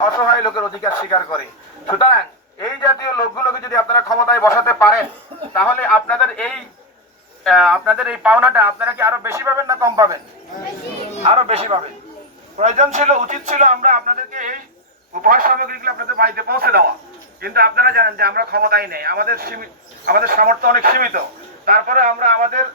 অসহায় লোকের অধিকার স্বীকার করে। সুতরাং এই জাতীয় লোকগুলোকে যদি আপনারা ক্ষমতায় বসাতে পারেন, তাহলে আপনাদের এই পাওনাটা আপনারা কি আরো বেশি পাবেন না কম পাবেন? আরো বেশি পাবেন। প্রয়োজন ছিল, উচিত ছিল আমরা আপনাদেরকে এই উপহার সামগ্রীগুলো আপনাদের বাড়িতে পৌঁছে দেওয়া, কিন্তু আপনারা জানেন যে আমরা ক্ষমতায় নেই, আমাদের সামর্থ্য অনেক সীমিত। তারপরে আমরা আমাদের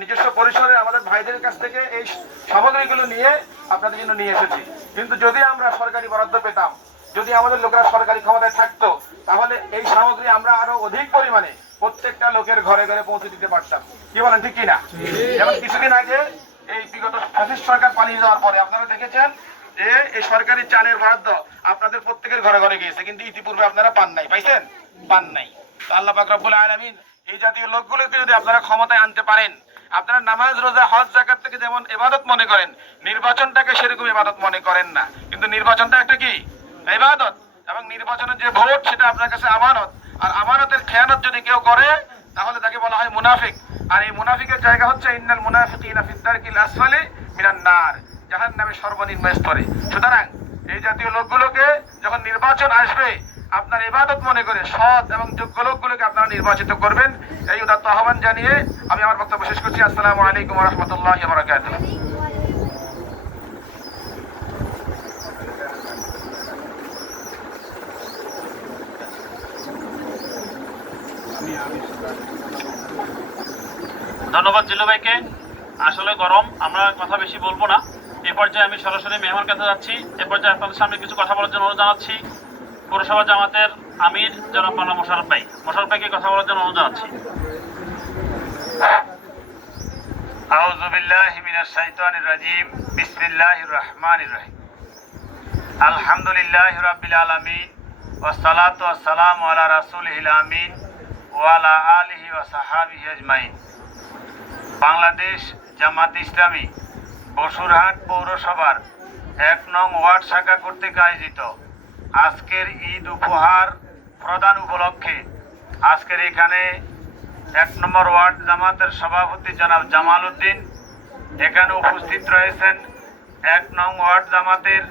নিজস্ব পরিসরে আমাদের ভাইদের কাছ থেকে এই সামগ্রীগুলো নিয়ে আপনাদের জন্য নিয়ে এসেছি। কিন্তু যদি আমরা সরকারি বরাদ্দ পেতাম, যদি আমাদের লোকেরা সরকারি ক্ষমতায় থাকতো, তাহলে এই সামগ্রী আমরা আরো অধিক পরিমাণে প্রত্যেকটা লোকের ঘরে ঘরে পৌঁছে দিতে পারতাম। কি বলেন, ঠিক কিনা? যেমন কিছুদিন আগে এই বিগত ফ্যাসিস্ট সরকার পালিয়ে যাওয়ার পরে আপনারা দেখেছেন যে এই সরকারি চালের বরাদ্দ আপনাদের প্রত্যেকের ঘরে ঘরে গিয়েছে, কিন্তু ইতিপূর্বে আপনারা পান নাই। পাইছেন? পান নাই। আল্লাহ পাক রব্বুল আলামিন এই জাতীয় লোকগুলোকে যদি আপনারা ক্ষমতায় আনতে পারেন, আপনারা নামাজ, রোজা, হজ, যাকাত থেকে যেমন ইবাদত মনে করেন, নির্বাচনটাকে সেরকম ইবাদত মনে করেন না। কিন্তু নির্বাচনটা একটা কি? ইবাদত। এবং নির্বাচনের যে ভোট, সেটা আপনার কাছে আমানত। আর আমানতের খেয়ানত যদি কেউ করে, তাহলে তাকে বলা হয় মুনাফিক। আর এই মুনাফিকের জায়গা হচ্ছে ইন্নাল মুনাফিকিনা ফিদ দারকিল আসফালি মিনান নার, জাহান্নামের সর্বনিম্ন স্তরে। সুতরাং এই জাতীয় লোকগুলোকে যখন নির্বাচন আসবে, আপনার ইবাদত মনে করে সৎ এবং যোগ্য লোকগুলোকে আপনারা নির্বাচিত করবেন। এই উদাত্ত আহ্বান জানিয়ে আমি আমার বক্তব্য শেষ করছি। আসসালামু আলাইকুম ওয়া রাহমাতুল্লাহি ওয়া বারাকাতুহু। ধন্যবাদ জিল্লু ভাইকে। আসলে গরম, আমরা কথা বেশি বলবো না। এ পর্যায়ে আমি সরাসরি মেহমান কাছে যাচ্ছি। এ পর্যায়ে আপনাদের সামনে কিছু কথা বলার জন্য অনুরোধ জানাচ্ছি পৌরসভা জামাতের আমির জনাব মাওলানা মোশাররফ ভাই। মোশাররফ ভাইকে কথা বলার জন্য অনুরোধ জানাচ্ছি। আউযু বিল্লাহি মিনাশ শাইতানির রাজীম। বিসমিল্লাহির রহমানির রহিম। আলহামদুলিল্লাহি রাব্বিল আলামিন ওয়াস সালাতু ওয়াস সালামু আলা রাসূলিল আমিন ওয়া আলা আলিহি ওয়া সাহবিহি আজমাইন। বাংলাদেশ জামাত ইসলামী বসুরহাট পৌরসভার ১ নং ওয়ার্ড শাখা কর্তৃক আয়োজিত আজকের ঈদ উপহার প্রদান উপলক্ষে আজকের এখানে ১ নম্বর ওয়ার্ড জামাতের সভাপতি জনাব জামাল উদ্দিন এখানে উপস্থিত রয়েছেন। ১ নং ওয়ার্ড জামাতের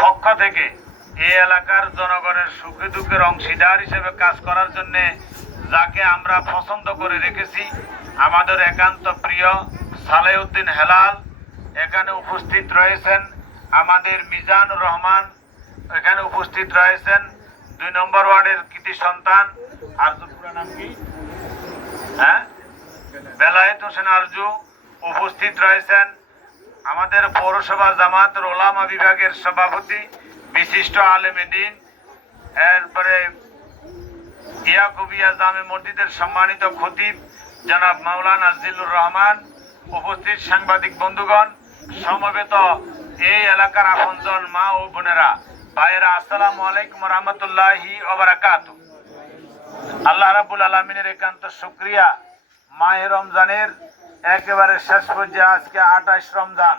পক্ষ থেকে এই এলাকার জনগণের সুখে দুঃখের অংশীদার হিসেবে কাজ করার জন্যে যাকে আমরা পছন্দ করে রেখেছি, আমাদের একান্ত প্রিয় সালেউদ্দিন হেলাল এখানে উপস্থিত রয়েছেন। আমাদের মিজানুর রহমান এখানে উপস্থিত রয়েছেন। ২ নম্বর ওয়ার্ডের কৃতি সন্তান আরজুর পুরা নাম কি? বেলায়েত হোসেন আরজু উপস্থিত রয়েছেন। আমাদের পৌরসভা জামাতের ওলামা বিভাগের সভাপতি বিশিষ্ট আলেমে দ্বীন, এরপরে ইয়াকুবিয়া জামে মসজিদের সম্মানিত খতিব জনাব মাওলানা জিল্লুর রহমান, উপস্থিত সাংবাদিক বন্ধুগণ, সমবেত এই এলাকার আপনজন মা ও বোনেরা, ভাইয়েরা, আসসালামু আলাইকুম ওয়া রাহমাতুল্লাহি ওয়া বারাকাতুহু। আল্লাহ রাব্বুল আলামিনের একান্ত শুকরিয়া। মাহে রমজানের একেবারে শেষ পর্যায়ে আজকে ২৮ রমজান।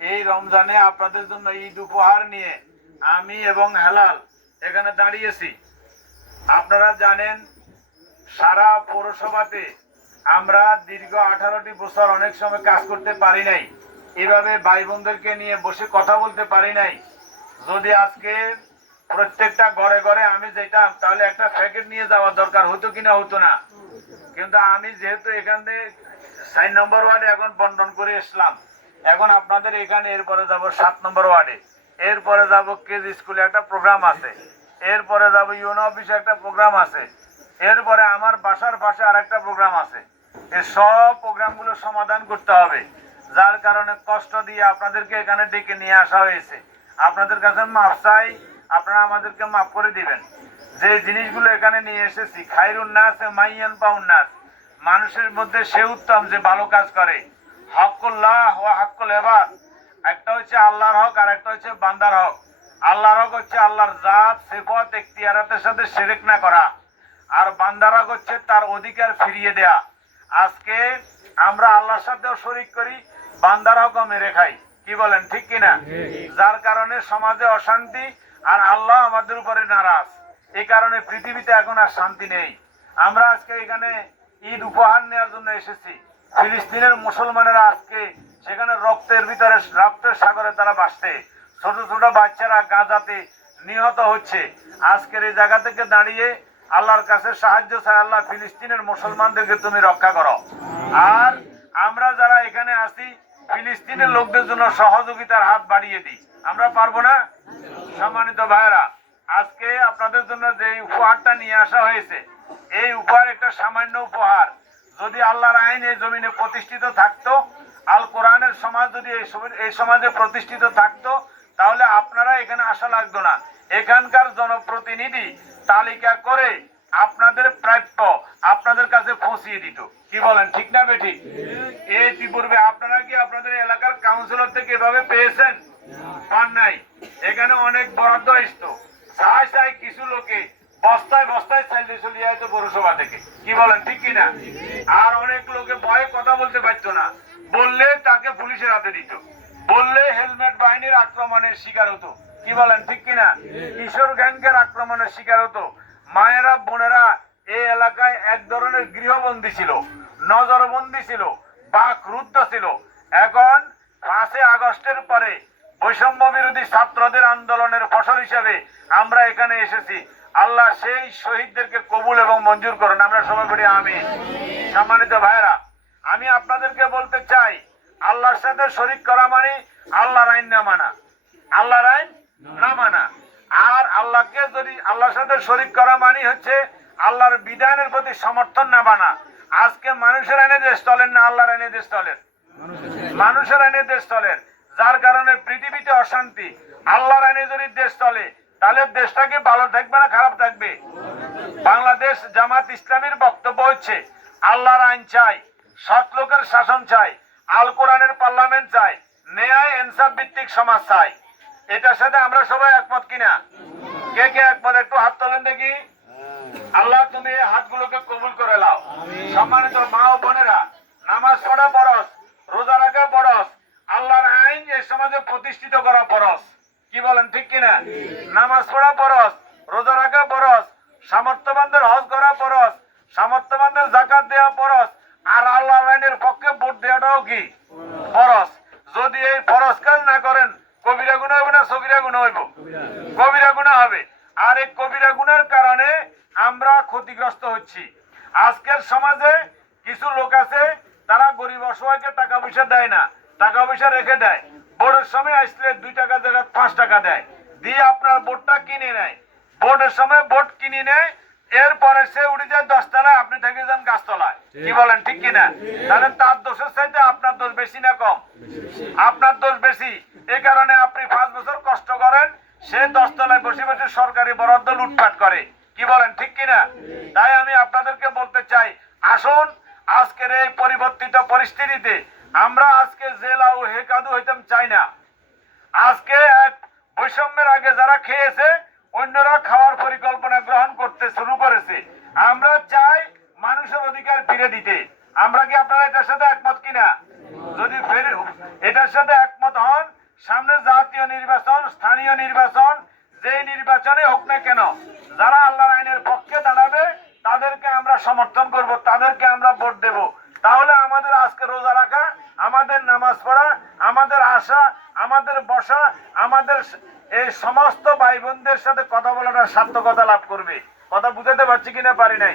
এই রমজানে আপনাদের জন্য ঈদ উপহার নিয়ে আমি এবং হেলাল এখানে দাঁড়িয়েছি। আপনারা জানেন সারা পৌরসভাতে আমরা দীর্ঘ 18টি বছর অনেক সময় কাজ করতে পারি নাই, এভাবে ভাই বোনদেরকে নিয়ে বসে কথা বলতে পারি নাই। যদি আজকে প্রত্যেকটা ঘরে ঘরে আমি যেতাম, তাহলে একটা প্যাকেট নিয়ে যাওয়ার দরকার হতো কিনা হতো না। কিন্তু আমি যেহেতু এখানে ৪ নম্বর ওয়ার্ডে এখন বন্টন করে এসলাম, এখন আপনাদের এখানে এরপরে যাব ৭ নম্বর ওয়ার্ডে, এরপরে যাব কেজি স্কুলে একটা প্রোগ্রাম আছে, এরপরে যাব ইউনো অফিসে একটা প্রোগ্রাম আছে, এরপরে আমার বাসার পাশে আর একটা প্রোগ্রাম আছে। এই সব প্রোগ্রামগুলো সমাধান করতে হবে, যার কারণে কষ্ট দিয়ে আপনাদেরকে এখানে ডেকে নিয়ে আসা হয়েছে। আপনাদের কাছে মাফ চাই, আপনারা আমাদেরকে মাফ করে দিবেন। যে জিনিসগুলো এখানে নিয়ে এসেছি, খায়রুন নাস মাইয়ান পাউন নাস, মানুষের মধ্যে সে উত্তম যে ভালো কাজ করে। হকুল্লাহ ওয়া হাক্কুল ইবাদ, একটা হচ্ছে আল্লাহর হক আর একটা হচ্ছে বান্দার হক। আল্লাহর হক হচ্ছে আল্লাহর জাত সিফাত ইখতিয়ারাতের সাথে শিরক না করা, আর বান্দার হক হচ্ছে তার অধিকার ফিরিয়ে দেয়া। আজকে আমরা আল্লাহর সাথেও শরীক করি, বান্দার হকও মেরে খাই। কি বলেন, ঠিক কিনা? যার কারণে সমাজে অশান্তি আর আল্লাহ আমাদের উপরে নারাজ। এই কারণে পৃথিবীতে এখন আর শান্তি নেই। আমরা আজকে এখানে ঈদ উপহার নেওয়ার জন্য এসেছি। ফিলিস্তিনের মুসলমানেরা আজকে সেখানে রক্তের ভিতরে, রক্তের সাগরে তারা ভাসছে। ছোট ছোট বাচ্চারা গাজাতে নিহত হচ্ছে। আজকের এই জায়গা থেকে দাঁড়িয়ে আল্লাহর কাছে সাহায্য চাই, আল্লাহ ফিলিস্তিনের মুসলমানদেরকে তুমি রক্ষা করো। আর আমরা যারা এখানে আছি ফিলিস্তিনের লোকদের জন্য সহযোগিতার হাত বাড়িয়ে দিই, আমরা পারবো না? সম্মানিত ভাইরা, আজকে আপনাদের জন্য যে উপহারটা নিয়ে আসা হয়েছে, এই উপহার একটা সামান্য উপহার। যদি আল্লাহর আইন এই জমিনে প্রতিষ্ঠিত থাকতো, আল কোরআনের সমাজ যদি এই সমাজে প্রতিষ্ঠিত থাকতো, তাহলে আপনারা এখানে আসা লাগতো না। এখানকার জনপ্রতিনিধি তালিকা করে আপনাদের প্রাপ্য আপনাদের কাছে পৌঁছিয়ে দিত। কি বলেন, ঠিক না বেঠিক? এই ইতিপূর্বে আপনারা কি আপনাদের এলাকার কাউন্সিলর থেকে এভাবে পেয়েছেন? পান নাই। এখানে অনেক বরাদ্দ আসতো, চাই কিছু লোকে বস্তায় বস্তায় চাইলে চলিয়ে যেত পৌরসভা থেকে। কি বলেন, ঠিক কিনা? আর অনেক লোকে ভয়ে কথা বলতে পারতো না, বললে তাকে পুলিশের হাতে দিত, বললে হেলমেট বাহিনীর আক্রমণের শিকার হতো। কি বলেন, ঠিক কিনা? কিশোর গ্যাংকের আক্রমণের শিকার হতো। মায়েরা বোনেরা এই এলাকায় এক ধরনের গৃহবন্দী ছিল, নজরবন্দী ছিল, বাকরুদ্ধ ছিল। এখন 5 আগস্টের পরে বৈষম্য বিরোধী ছাত্রদের আন্দোলনের ফসল হিসেবে আমরা এখানে এসেছি। আল্লাহ সেই শহীদদেরকে কবুল এবং মঞ্জুর করুন, আমরা সবাই বলি আমিন। সম্মানিত ভাইরা, আমি আপনাদেরকে বলতে চাই, আল্লাহর সাথে শরীক করা মানে আল্লাহর আইন না মানা, আল্লাহর আইন না মানা। আর আল্লাহকে যদি আল্লাহর সাথে শরীক করা মানে হচ্ছে আল্লাহর বিধানের প্রতি সমর্থন না বানা। আজকে মানুষের আইনে দেশ চলেন না আল্লাহর আইনে দেশ চলেন? মানুষের আইনে দেশ চলেন, যার কারণে পৃথিবীতে অশান্তি। আল্লাহর আইনে যদি দেশ চলে, তাহলে দেশটা কি ভালো থাকবে না খারাপ থাকবে? বাংলাদেশ জামাত ইসলামীর বক্তব্য হচ্ছে আল্লাহর আইন চাই, সৎ লোকের শাসন চাই, আল কোরআনের পার্লামেন্ট চাই, ন্যায় ইনসাফ ভিত্তিক সমাজ চাই। এটার সাথে আমরা সবাই একমত কিনা? কে কে একমত একটু হাত তোলেন দেখি। আল্লাহ তুমি এই হাতগুলোকে কবুল করে নাও। সম্মানিত মা ও বোনেরা, নামাজ পড়া ফরজ, রোজা রাখা ফরজ, আল্লাহর আইন এই সমাজে প্রতিষ্ঠিত করা ফরজ। কি বলেন, ঠিক কিনা? নামাজ পড়া ফরজ, রোজা রাখা ফরজ, সামর্থ্যবানদের হজ করা ফরজ, সামর্থ্যবানদের যাকাত দেওয়া ফরজ, আর আল্লাহর আইনের পক্ষে ভোট দেওয়াটাও কি ফরজ। যদি এই ফরজ কাজ না করেন, কবিরা গুনাহ হবে না সগীরা গুনাহ হইব? কবিরা গুনাহ হবে। আর এই কবিরা গুনার কারণে আমরা ক্ষতিগ্রস্ত হচ্ছি। আজকের সমাজে কিছু লোক আছে, তারা গরিব অসহায়কে টাকা পয়সা দেয় না, টাকা পয়সা রেখে দেয়। ভোটের সময় আসলে 2 টাকা জায়গায় 5 টাকা দেয়, দিয়ে আপনার ভোটটা কিনে নেয়। ভোটের সময় ভোট কিনে নেয়, এরপরে সে উঠে যায় 10 তলায়, আপনি থেকে যান গাছতলায়। কি বলেন, ঠিক কিনা? তাহলে তার দোষের চাইতে আপনার দোষ বেশি না কম? আপনার দোষ বেশি। এই কারণে আপনি 5 বছর কষ্ট করেন, সে 10 তলায় বসে বসে সরকারি বরাদ্দ লুটপাট করে। কি বলেন, ঠিক কিনা? তাই আমি আপনাদেরকে বলতে চাই, আসুন আজকের এই পরিবর্তিত পরিস্থিতিতে আমরা আজকে জেলা ও হেকাদু হইতাম চাই না। আজকে এক বৈষম্যের আগে যারা খেয়েছে, অন্যরা খাওয়ার পরিকল্পনা গ্রহণ করতে শুরু করেছে। আমরা চাই মানুষের অধিকার ফিরে দিতে। আমরা কি আপনারা এটার সাথে একমত কিনা? যদি এটার সাথে একমত হন, সামনে জাতীয় নির্বাচন, স্থানীয় নির্বাচন, যেই নির্বাচনে হোক না কেন, যারা আল্লাহর আইনের পক্ষে দাঁড়াবে তাদেরকে আমরা সমর্থন করব, তাদেরকে আমরা ভোট দেব। তাহলে আমাদের আজকে রোজা রাখা, আমাদের নামাজ পড়া, আমাদের আশা, আমাদের বসা, আমাদের এই সমস্ত ভাই বোনদের সাথে কথা বলাটা সার্থকতা লাভ করবে। কথা বুঝাতে পারছি কিনা পারি নাই?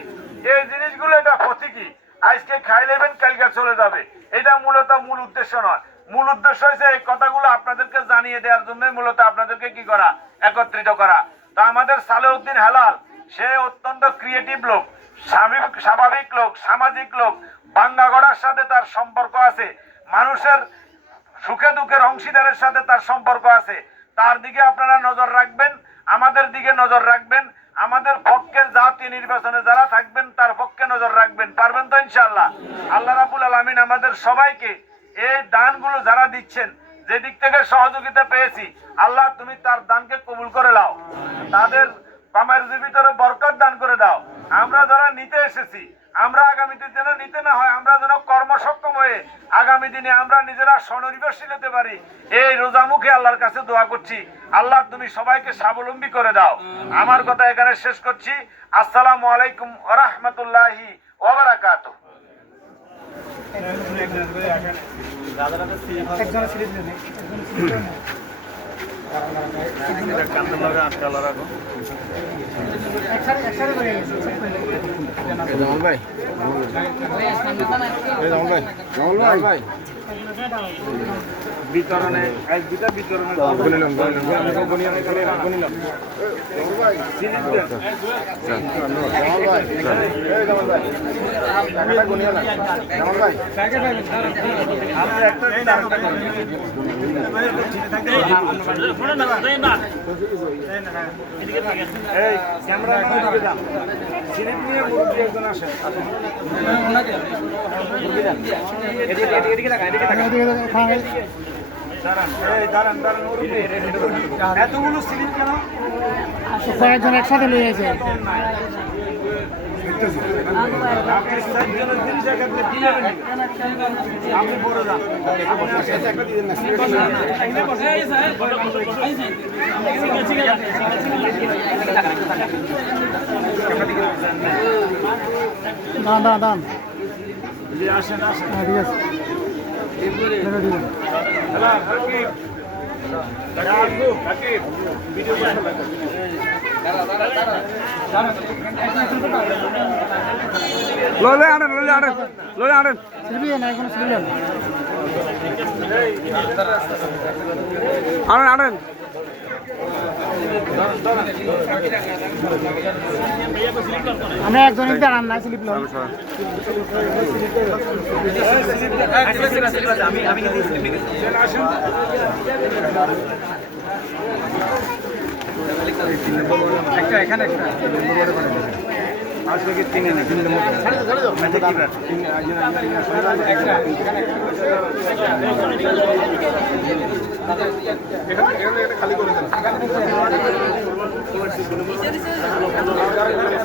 এই জিনিসগুলো এটা ক্ষতি কি? আজকে খাই নেবেন, কালকে চলে যাবে, এটা মূলত মূল উদ্দেশ্য নয়। মূল উদ্দেশ্য হচ্ছে এই কথাগুলো আপনাদেরকে জানিয়ে দেওয়ার জন্য, মূলত আপনাদেরকে কি করা, একত্রিত করা। তো আমাদের সালেউদ্দিন হেলাল, সে অত্যন্ত ক্রিয়েটিভ লোক, স্বাভাবিক লোক, সামাজিক লোক, বাংলা গড়ার সাথে তার সম্পর্ক আছে, মানুষের সুখে দুঃখের অংশীদারের সাথে তার সম্পর্ক আছে। তার দিকে আপনারা নজর রাখবেন, আমাদের দিকে নজর রাখবেন, আমাদের পক্ষের জাতীয় নির্বাচনে যারা থাকবেন তার পক্ষে নজর রাখবেন। পারবেন তো ইনশাআল্লাহ? আল্লাহ রাব্বুল আলামিন আমাদের সবাইকে এই দানগুলো যারা দিচ্ছেন, যে দিক থেকে সহযোগিতা পেয়েছি, আল্লাহ তুমি তার দানকে কবুল করে নাও, তাদের কামাইয়ের ভিতরে বরকত দান করে দাও। আমরা যারা নিতে এসেছি, আমরা আগামীতে যেন নিতে না হয়, আমরা যেন কর্মসক্ষম হয়ে আগামী দিনে আমরা নিজেরা স্বনির্ভরশীল হতে পারি, এই রোজা মুখে আল্লাহর কাছে দোয়া করছি। আল্লাহ তুমি সবাইকে স্বাবলম্বী করে দাও। আমার কথা এখানে শেষ করছি। আসসালামু আলাইকুম ওয়া রাহমাতুল্লাহি ওয়া বারাকাতুহু। একজনের সিরিজ বিতরণে বিতরণে এতগুলো সিলিপ কেন? কয়েকজন একসাথে নিয়ে গেছে। আপনি বড় যান, একটা দিয়ে দেন না। দান আসেন আসেন। হ্যাঁ ঠিক আছে। ললে আনেন সিলবি না এখন সিলবি আনেন আমরা একজন দাঁড়ান না স্লিপ লো একটা এখানে একটা আজকে তিনে নেই তিন নম্বর খালি করে দেন